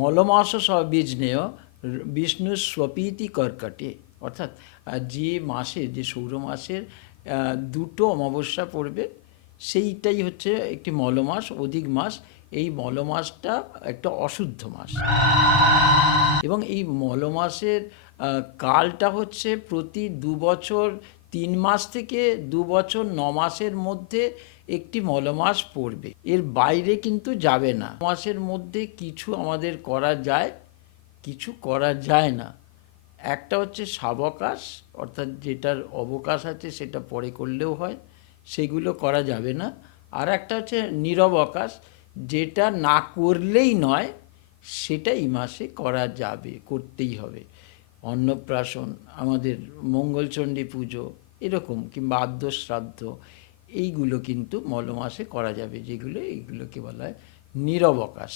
মলমাস বীজনেয় বিষ্ণু স্বপীতি কর্কটে, অর্থাৎ যে মাসে, যে সৌর মাসের দুটো অমাবস্যা পড়বে সেইটাই হচ্ছে একটি মলমাস, অধিক মাস। এই মলমাসটা একটা অশুদ্ধ মাস এবং এই মলমাসের কালটা হচ্ছে প্রতি 2 বছর 3 মাস থেকে 2 বছর 9 মাসের মধ্যে একটি মলমাস পড়বে, এর বাইরে কিন্তু যাবে না। মাসের মধ্যে কিছু আমাদের করা যায়, কিছু করা যায় না। একটা হচ্ছে সাবকাশ, অর্থাৎ যেটার অবকাশ আছে সেটা পরে করলেও হয়, সেগুলো করা যাবে না। আর একটা হচ্ছে নিরবকাশ, যেটা না করলেই নয়, সেটা এই মাসে করা যাবে, করতেই হবে। অন্নপ্রাশন, আমাদের মঙ্গলচণ্ডী পুজো এরকম, কিংবা আদ্য শ্রাদ্ধ, এইগুলো কিন্তু মলমাসে করা যাবে, যেগুলো এইগুলোকে বলা হয় নিরবকাশ।